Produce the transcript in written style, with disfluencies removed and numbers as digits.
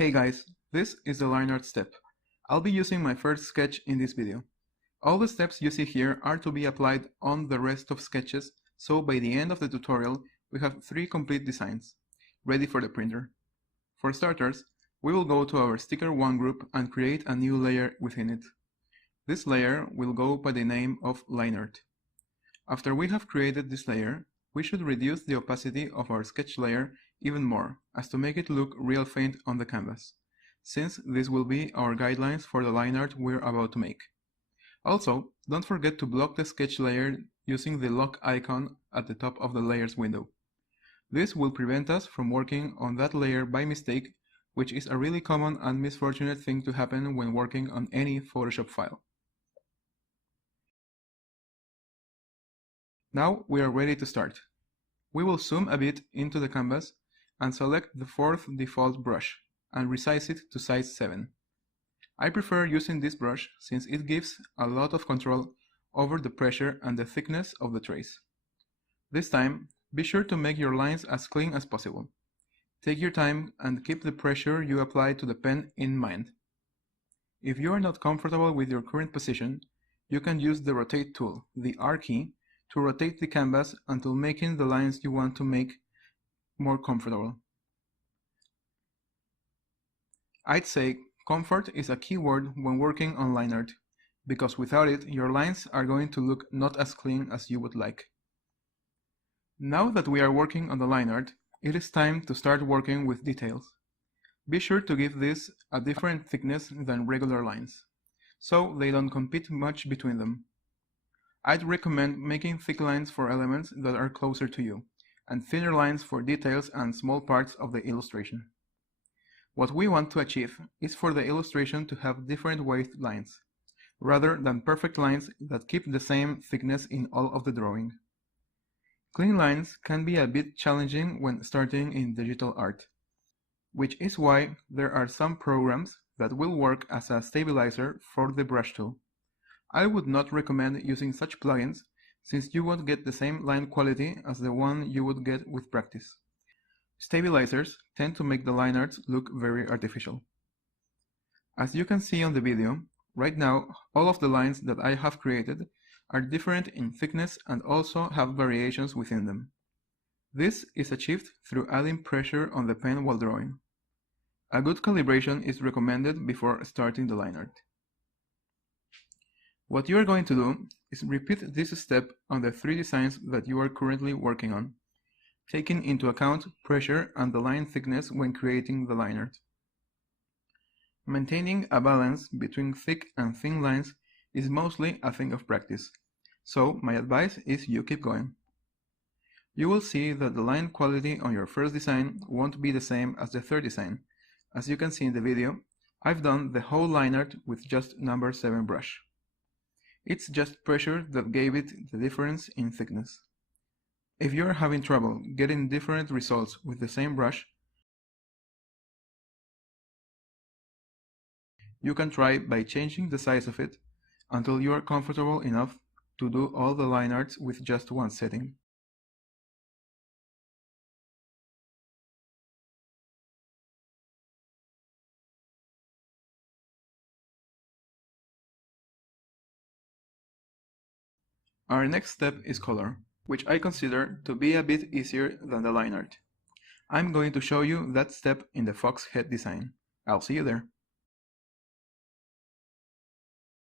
Hey guys, this is the Lineart step. I'll be using my first sketch in this video. All the steps you see here are to be applied on the rest of sketches, so by the end of the tutorial we have 3 complete designs, ready for the printer. For starters, we will go to our sticker 1 group and create a new layer within it. This layer will go by the name of Lineart. After we have created this layer, we should reduce the opacity of our sketch layer even more, as to make it look real faint on the canvas, since this will be our guidelines for the line art we're about to make. Also, don't forget to block the sketch layer using the lock icon at the top of the layers window. This will prevent us from working on that layer by mistake, which is a really common and misfortunate thing to happen when working on any Photoshop file. Now we are ready to start. We will zoom a bit into the canvas and select the 4th default brush and resize it to size 7. I prefer using this brush since it gives a lot of control over the pressure and the thickness of the trace. This time, be sure to make your lines as clean as possible. Take your time and keep the pressure you apply to the pen in mind. If you are not comfortable with your current position, you can use the rotate tool, the R key, to rotate the canvas until making the lines you want to make more comfortable. I'd say comfort is a key word when working on line art, because without it, your lines are going to look not as clean as you would like. Now that we are working on the line art, it is time to start working with details. Be sure to give this a different thickness than regular lines, so they don't compete much between them. I'd recommend making thick lines for elements that are closer to you, and thinner lines for details and small parts of the illustration. What we want to achieve is for the illustration to have different weight lines, rather than perfect lines that keep the same thickness in all of the drawing. Clean lines can be a bit challenging when starting in digital art, which is why there are some programs that will work as a stabilizer for the brush tool. I would not recommend using such plugins since you won't get the same line quality as the one you would get with practice. Stabilizers tend to make the line arts look very artificial. As you can see on the video, right now all of the lines that I have created are different in thickness and also have variations within them. This is achieved through adding pressure on the pen while drawing. A good calibration is recommended before starting the line art. What you are going to do is repeat this step on the 3 designs that you are currently working on, taking into account pressure and the line thickness when creating the line art. Maintaining a balance between thick and thin lines is mostly a thing of practice, so my advice is you keep going. You will see that the line quality on your first design won't be the same as the 3rd design. As you can see in the video, I've done the whole line art with just number 7 brush. It's just pressure that gave it the difference in thickness. If you are having trouble getting different results with the same brush, you can try by changing the size of it until you are comfortable enough to do all the line arts with just one setting. Our next step is color, which I consider to be a bit easier than the line art. I'm going to show you that step in the fox head design. I'll see you there.